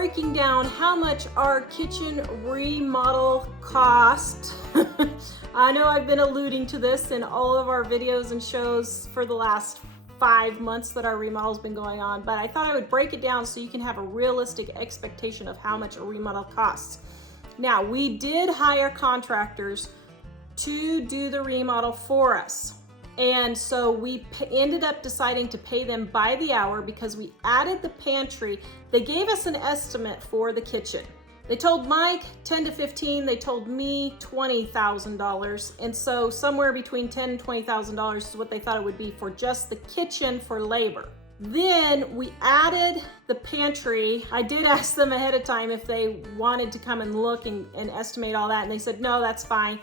breaking down how much our kitchen remodel cost. I know I've been alluding to this in all of our videos and shows for the last 5 months that our remodel's been going on, but I thought I would break it down so you can have a realistic expectation of how much a remodel costs. Now, we did hire contractors to do the remodel for us. And so we ended up deciding to pay them by the hour because we added the pantry. They gave us an estimate for the kitchen. They told Mike 10 to 15, they told me $20,000. And so somewhere between $10,000 and $20,000 is what they thought it would be for just the kitchen for labor. Then we added the pantry. I did ask them ahead of time if they wanted to come and look and estimate all that. And they said, no, that's fine.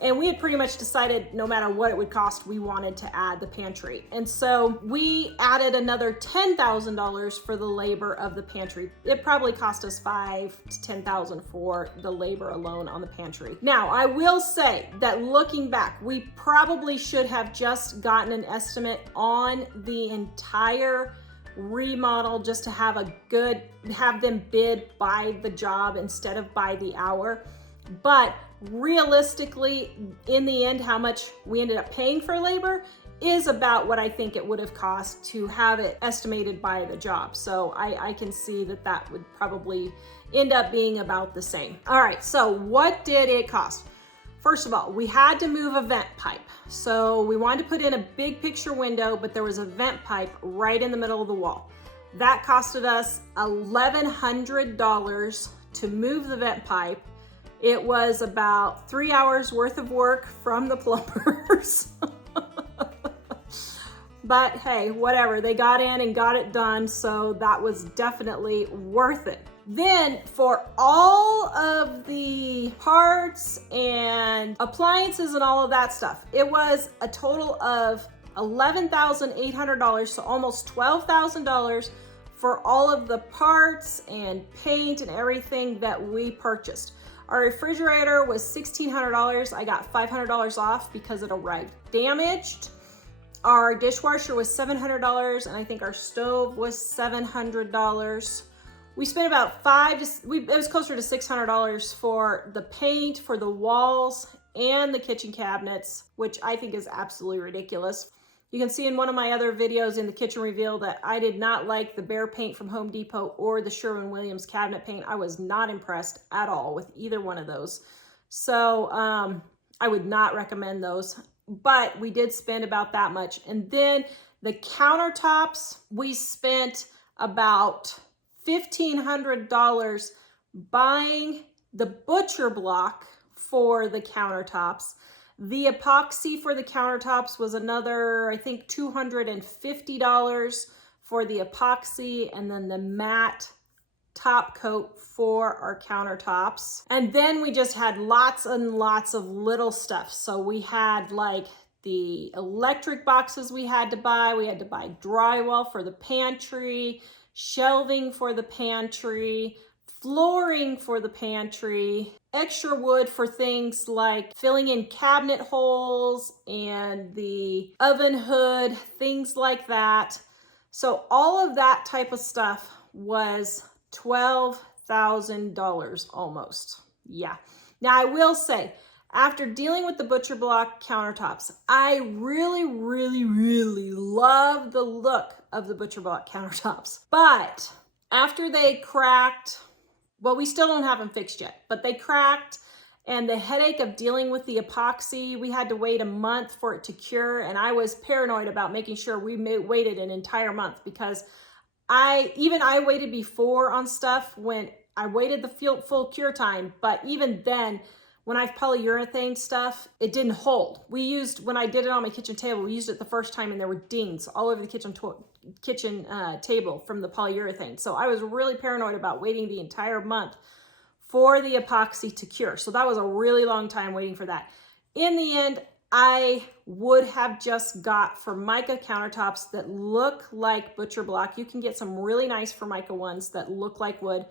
And we had pretty much decided no matter what it would cost, we wanted to add the pantry. And so we added another $10,000 for the labor of the pantry. It probably cost us $5,000 to $10,000 for the labor alone on the pantry. Now, I will say that looking back, we probably should have just gotten an estimate on the entire remodel just to have them bid by the job instead of by the hour. But realistically, in the end, how much we ended up paying for labor is about what I think it would have cost to have it estimated by the job. So I can see that that would probably end up being about the same. All right, so what did it cost? First of all, we had to move a vent pipe. So we wanted to put in a big picture window, but there was a vent pipe right in the middle of the wall. That costed us $1,100 to move the vent pipe. It was about 3 hours worth of work from the plumbers. But hey, whatever, they got in and got it done, so that was definitely worth it. Then for all of the parts and appliances and all of that stuff, it was a total of $11,800, so almost $12,000 for all of the parts and paint and everything that we purchased. Our refrigerator was $1,600. I got $500 off because it arrived damaged. Our dishwasher was $700, and I think our stove was $700. We spent about it was closer to $600 for the paint, for the walls, and the kitchen cabinets, which I think is absolutely ridiculous. You can see in one of my other videos in the kitchen reveal that I did not like the Behr paint from Home Depot or the Sherwin-Williams cabinet paint. I was not impressed at all with either one of those. So I would not recommend those, but we did spend about that much. And then the countertops, we spent about $1,500 buying the butcher block for the countertops. The epoxy for the countertops was another, I think, $250 for the epoxy, and then the matte top coat for our countertops. And then we just had lots and lots of little stuff. So we had like the electric boxes we had to buy drywall for the pantry, shelving for the pantry, flooring for the pantry, extra wood for things like filling in cabinet holes and the oven hood, things like that. So all of that type of stuff was $12,000 almost. Yeah. Now I will say, after dealing with the butcher block countertops, I really, really, really love the look of the butcher block countertops. But after they cracked, well, we still don't have them fixed yet, but they cracked, and the headache of dealing with the epoxy, we had to wait a month for it to cure, and I was paranoid about making sure we waited an entire month because I waited before on stuff when I waited the full cure time, but even then, when I've polyurethane stuff, it didn't hold. When I did it on my kitchen table, we used it the first time and there were dings all over the kitchen table from the polyurethane. So I was really paranoid about waiting the entire month for the epoxy to cure. So that was a really long time waiting for that. In the end, I would have just got Formica countertops that look like butcher block. You can get some really nice Formica ones that look like wood.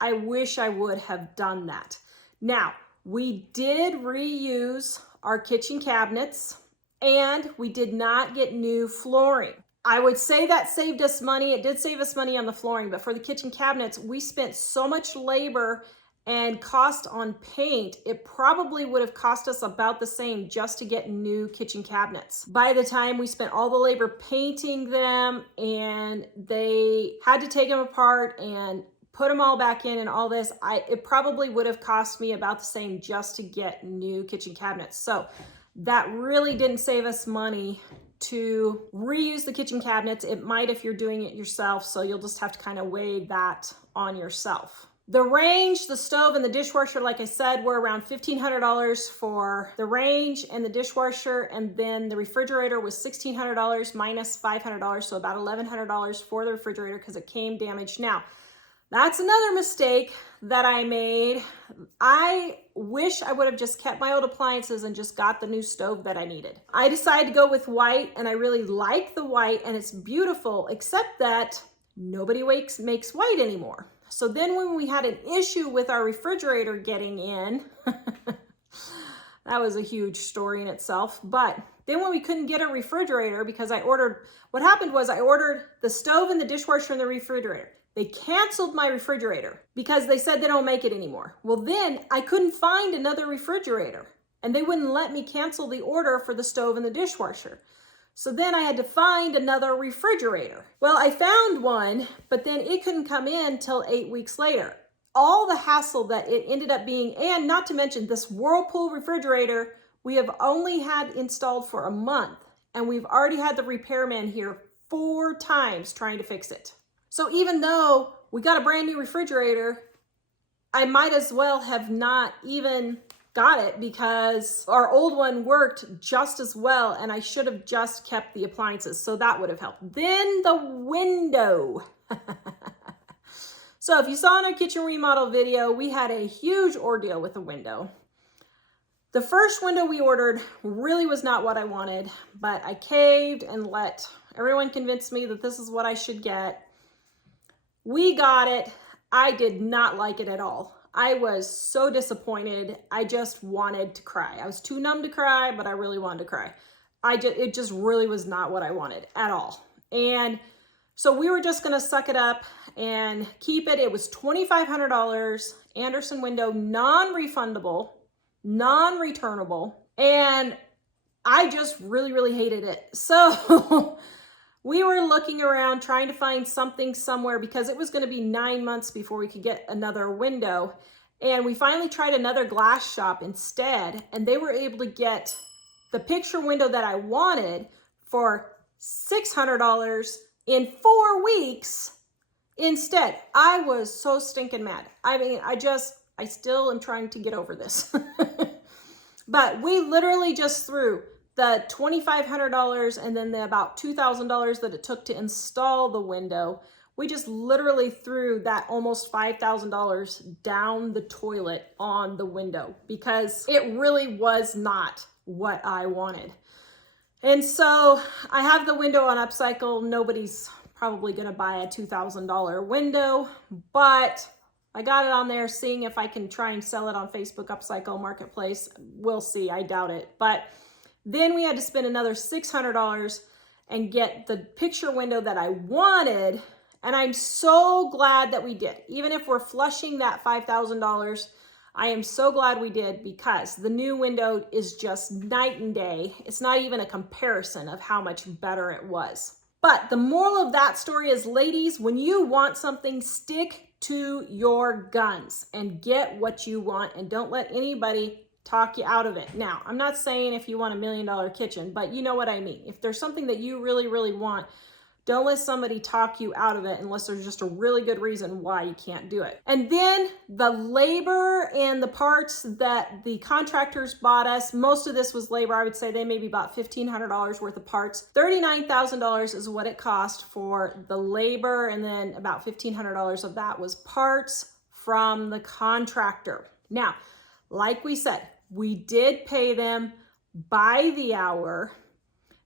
I wish I would have done that. Now, we did reuse our kitchen cabinets and we did not get new flooring. I would say that saved us money. It did save us money on the flooring, but for the kitchen cabinets, we spent so much labor and cost on paint, it probably would have cost us about the same just to get new kitchen cabinets. By the time we spent all the labor painting them and they had to take them apart and put them all back in and all this, it probably would have cost me about the same just to get new kitchen cabinets. So that really didn't save us money to reuse the kitchen cabinets. It might if you're doing it yourself, so you'll just have to kind of weigh that on yourself. The range, the stove, and the dishwasher, like I said, were around $1,500 for the range and the dishwasher, and then the refrigerator was $1,600 minus $500, so about $1,100 for the refrigerator because it came damaged. Now, that's another mistake that I made. I wish I would have just kept my old appliances and just got the new stove that I needed. I decided to go with white, and I really like the white, and it's beautiful, except that nobody makes white anymore. So then when we had an issue with our refrigerator getting in, that was a huge story in itself. But then when we couldn't get a refrigerator because what happened was I ordered the stove and the dishwasher and the refrigerator. They canceled my refrigerator because they said they don't make it anymore. Well, then I couldn't find another refrigerator and they wouldn't let me cancel the order for the stove and the dishwasher. So then I had to find another refrigerator. Well, I found one, but then it couldn't come in till 8 weeks later. All the hassle that it ended up being, and not to mention this Whirlpool refrigerator, we have only had installed for a month, and we've already had the repairman here 4 times trying to fix it. So even though we got a brand new refrigerator, I might as well have not even got it because our old one worked just as well and I should have just kept the appliances. So that would have helped. Then the window. So if you saw in our kitchen remodel video, we had a huge ordeal with the window. The first window we ordered really was not what I wanted, but I caved and let everyone convince me that this is what I should get. We got it. I did not like it at all. I was so disappointed. I just wanted to cry. I was too numb to cry, but I really wanted to cry. It just really was not what I wanted at all. And so we were just gonna suck it up and keep it. It was $2,500, Anderson window, non-refundable, non-returnable. And I just really, really hated it. So we were looking around trying to find something somewhere because it was going to be 9 months before we could get another window. And we finally tried another glass shop instead, and they were able to get the picture window that I wanted for $600 in 4 weeks instead. I was so stinking mad. I mean, I still am trying to get over this. But we literally just threw the $2,500 and then the about $2,000 that it took to install the window. We just literally threw that almost $5,000 down the toilet on the window because it really was not what I wanted. And so I have the window on upcycle. Nobody's probably gonna buy a $2,000 window, but I got it on there seeing if I can try and sell it on Facebook Upcycle Marketplace. We'll see, I doubt it. But then we had to spend another $600 and get the picture window that I wanted. And I'm so glad that we did. Even if we're flushing that $5,000, I am so glad we did because the new window is just night and day. It's not even a comparison of how much better it was. But the moral of that story is, ladies, when you want something, stick to your guns and get what you want and don't let anybody talk you out of it. Now, I'm not saying if you want $1 million kitchen, but you know what I mean. If there's something that you really, really want, don't let somebody talk you out of it unless there's just a really good reason why you can't do it. And then the labor and the parts that the contractors bought us, most of this was labor. I would say they maybe bought $1,500 worth of parts. $39,000 is what it cost for the labor, and then about $1,500 of that was parts from the contractor. Now, like we said, we did pay them by the hour.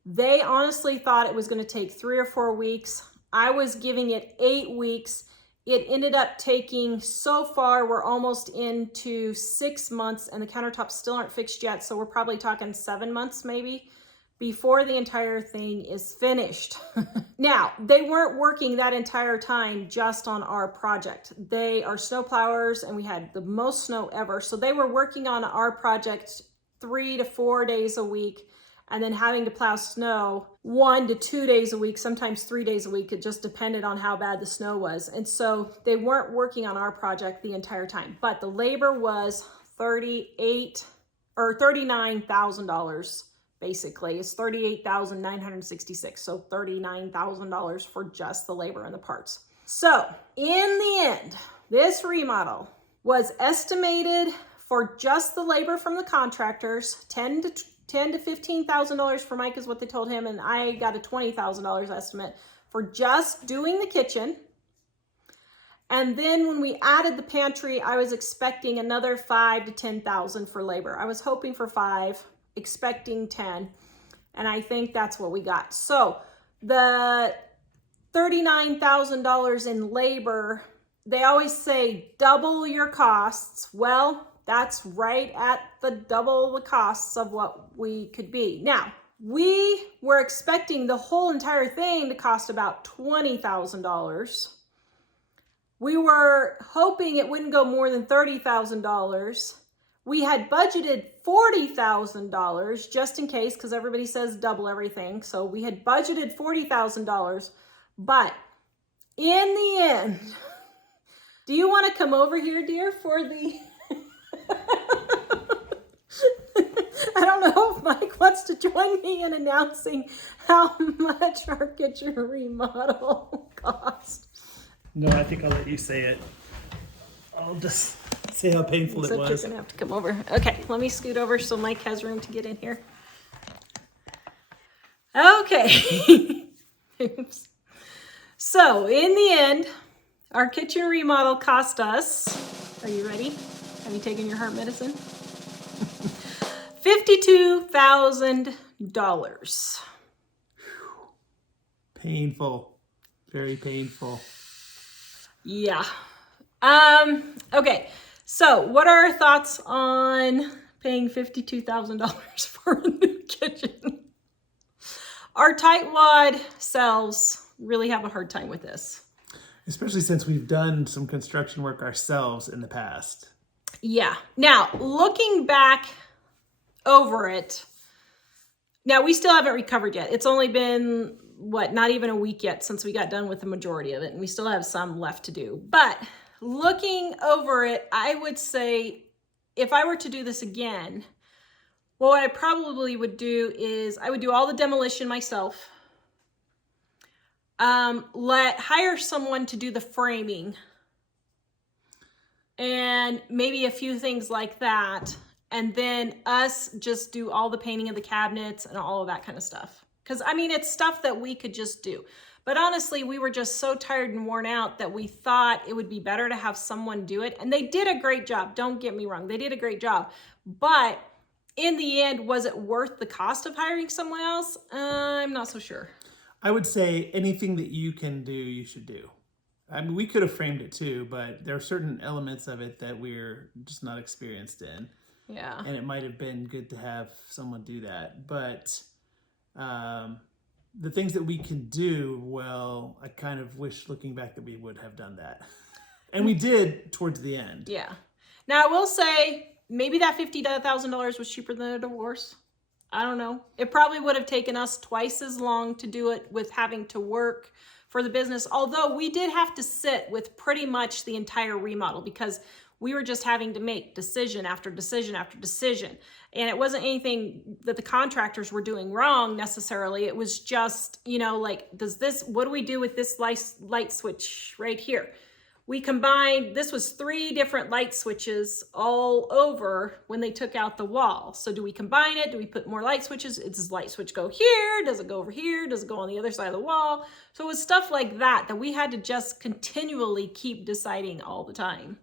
They honestly thought it was going to take 3 or 4 weeks. I was giving it 8 weeks. It ended up taking, so far, we're almost into 6 months and the countertops still aren't fixed yet. So we're probably talking 7 months maybe before the entire thing is finished. Now, they weren't working that entire time just on our project. They are snow plowers and we had the most snow ever. So they were working on our project 3 to 4 days a week and then having to plow snow 1 to 2 days a week, sometimes 3 days a week. It just depended on how bad the snow was. And so they weren't working on our project the entire time, but the labor was $39,000. Basically, it's $38,966. So $39,000 for just the labor and the parts. So in the end, this remodel was estimated for just the labor from the contractors, $10,000 to $15,000 for Mike is what they told him, and I got a $20,000 estimate for just doing the kitchen. And then when we added the pantry, I was expecting another $5,000 to $10,000 for labor. I was hoping for 5, expecting 10, and I think that's what we got. So the $39,000 in labor, they always say double your costs. Well, that's right at the double the costs of what we could be. Now, we were expecting the whole entire thing to cost about $20,000. We were hoping it wouldn't go more than $30,000. We had budgeted $40,000 just in case, because everybody says double everything. So we had budgeted $40,000, but in the end, do you want to come over here, dear, for the... I don't know if Mike wants to join me in announcing how much our kitchen remodel cost. No, I think I'll let you say it. I'll just say how painful it was. You're gonna have to come over. Okay, let me scoot over so Mike has room to get in here. Okay. Oops. So in the end, our kitchen remodel cost us, are you ready? Have you taken your heart medicine? $52,000. Painful. Very painful. Yeah. Okay. So what are our thoughts on paying $52,000 for a new kitchen? Our tightwad selves really have a hard time with this. Especially since we've done some construction work ourselves in the past. Yeah. Now, looking back over it, now we still haven't recovered yet. It's only been, not even a week yet since we got done with the majority of it, and we still have some left to do. But looking over it, I would say if I were to do this again, what I probably would do is I would do all the demolition myself. Hire someone to do the framing and maybe a few things like that. And then us just do all the painting of the cabinets and all of that kind of stuff. Because, I mean, it's stuff that we could just do. But honestly, we were just so tired and worn out that we thought it would be better to have someone do it. And they did a great job. Don't get me wrong. They did a great job. But in the end, was it worth the cost of hiring someone else? I'm not so sure. I would say anything that you can do, you should do. I mean, we could have framed it too, but there are certain elements of it that we're just not experienced in. Yeah. And it might have been good to have someone do that. But the things that we can do, well, I kind of wish looking back that we would have done that. And we did towards the end. Yeah. Now, I will say maybe that $50,000 was cheaper than a divorce. I don't know. It probably would have taken us twice as long to do it with having to work for the business. Although we did have to sit with pretty much the entire remodel because we were just having to make decision after decision after decision. And it wasn't anything that the contractors were doing wrong necessarily. It was just, like, what do we do with this light switch right here? We combined, this was 3 different light switches all over when they took out the wall. So do we combine it? Do we put more light switches? Does light switch go here? Does it go over here? Does it go on the other side of the wall? So it was stuff like that we had to just continually keep deciding all the time.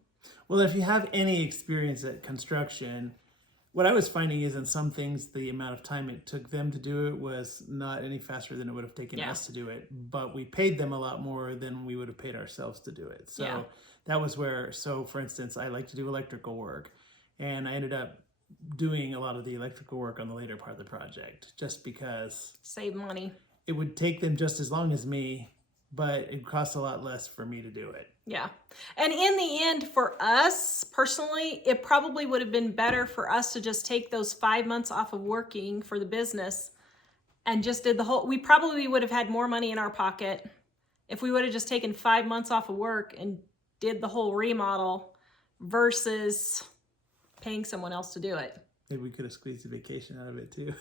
Well, if you have any experience at construction, what I was finding is in some things, the amount of time it took them to do it was not any faster than it would have taken us to do it. But we paid them a lot more than we would have paid ourselves to do it. So that was where, for instance, I like to do electrical work. And I ended up doing a lot of the electrical work on the later part of the project, just because Save money. it would take them just as long as me, but it costs a lot less for me to do it. Yeah. And in the end, for us personally, it probably would have been better for us to just take those 5 months off of working for the business and just did the whole, we probably would have had more money in our pocket if we would have just taken 5 months off of work and did the whole remodel versus paying someone else to do it. Maybe we could have squeezed a vacation out of it too.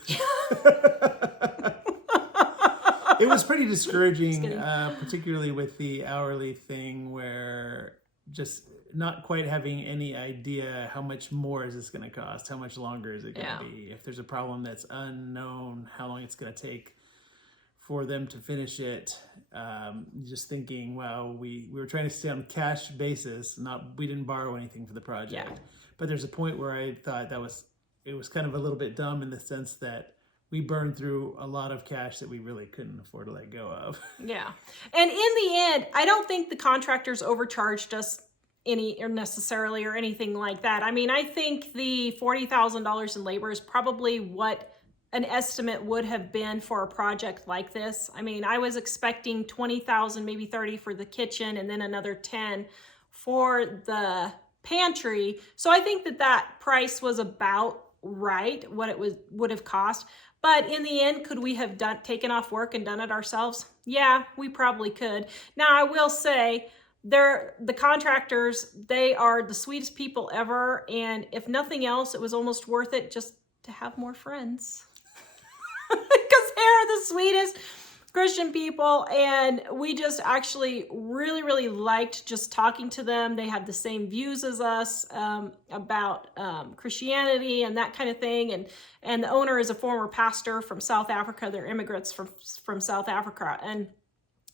It was pretty discouraging, particularly with the hourly thing, where just not quite having any idea how much more is this going to cost, how much longer is it going to be, if there's a problem that's unknown, how long it's going to take for them to finish it. Just thinking, wow, we were trying to stay on a cash basis, we didn't borrow anything for the project. Yeah. But there's a point where I thought it was kind of a little bit dumb in the sense that we burned through a lot of cash that we really couldn't afford to let go of. Yeah. And in the end, I don't think the contractors overcharged us necessarily or anything like that. I mean, I think the $40,000 in labor is probably what an estimate would have been for a project like this. I mean, I was expecting 20,000, maybe 30 for the kitchen and then another 10 for the pantry. So I think that price was about right, what it would have cost. But in the end, could we have taken off work and done it ourselves? Yeah, we probably could. Now, I will say, the contractors, they are the sweetest people ever. And if nothing else, it was almost worth it just to have more friends. Because they're the sweetest Christian people. And we just actually really, really liked just talking to them. They have the same views as us about Christianity and that kind of thing. And the owner is a former pastor from South Africa. They're immigrants from South Africa. And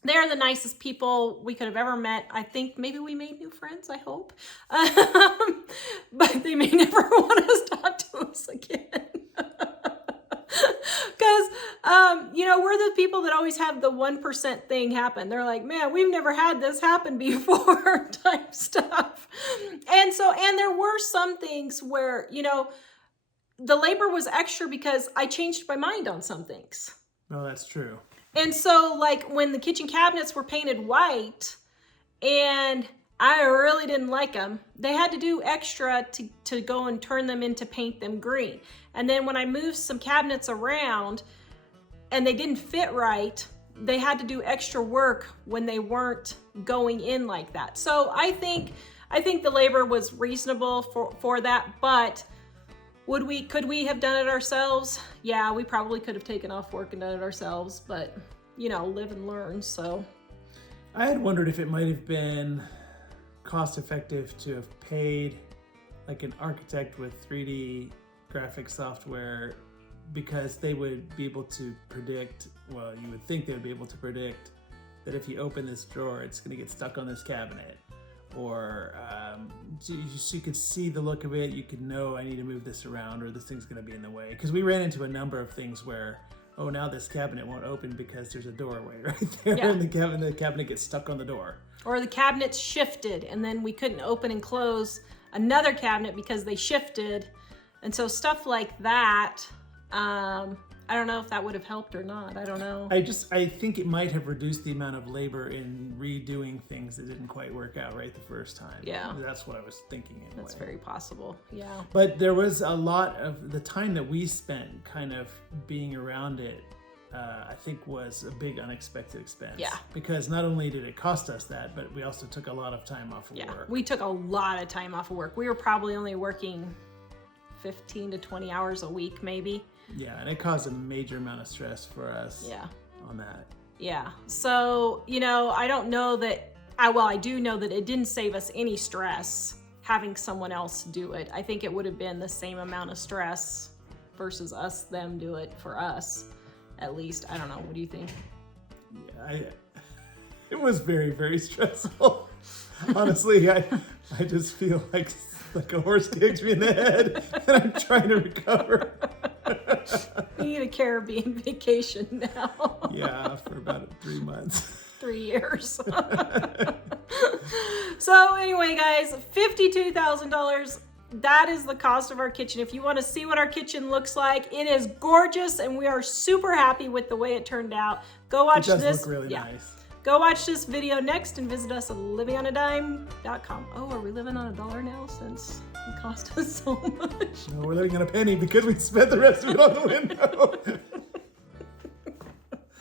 they're the nicest people we could have ever met. I think maybe we made new friends, I hope. But they may never want us to talk to us again. Because, we're the people that always have the 1% thing happen. They're like, man, we've never had this happen before type stuff. And there were some things where, the labor was extra because I changed my mind on some things. Oh, that's true. And so, like, when the kitchen cabinets were painted white and I really didn't like them, they had to do extra to go and turn them into paint them green. And then when I moved some cabinets around and they didn't fit right, they had to do extra work when they weren't going in like that. So I think the labor was reasonable for that, but could we have done it ourselves? Yeah, we probably could have taken off work and done it ourselves, but live and learn. So I had wondered if it might have been cost effective to have paid like an architect with 3D graphic software, because they would be able to predict, well, you would think they would be able to predict that if you open this drawer, it's going to get stuck on this cabinet. Or you could see the look of it, you could know I need to move this around or this thing's going to be in the way. Because we ran into a number of things where, oh, now this cabinet won't open because there's a doorway right there, and the cabinet gets stuck on the door. Or the cabinets shifted and then we couldn't open and close another cabinet because they shifted. And so stuff like that, I don't know if that would have helped or not. I don't know. I think it might have reduced the amount of labor in redoing things that didn't quite work out right the first time. Yeah. That's what I was thinking anyway. That's very possible. Yeah. But there was a lot of the time that we spent kind of being around it, I think was a big unexpected expense. Yeah. Because not only did it cost us that, but we also took a lot of time off of work. We took a lot of time off of work. We were probably only working 15 to 20 hours a week, maybe. Yeah, and it caused a major amount of stress for us on that. Yeah. So, I don't know that, I do know that it didn't save us any stress having someone else do it. I think it would have been the same amount of stress versus them do it for us, at least. I don't know. What do you think? Yeah, it was very, very stressful. Honestly, I just feel like a horse kicked me in the head and I'm trying to recover. You need a Caribbean vacation now. Yeah, for about 3 months. 3 years. So anyway, guys, $52,000. that is the cost of our kitchen. If you want to see what our kitchen looks like, it is gorgeous and we are super happy with the way it turned out. Go watch It does this. look really nice. Go watch this video next and visit us at livingonadime.com. Oh, are we living on $1 now since it cost us so much? No, we're living on a penny because we spent the rest of it on the window.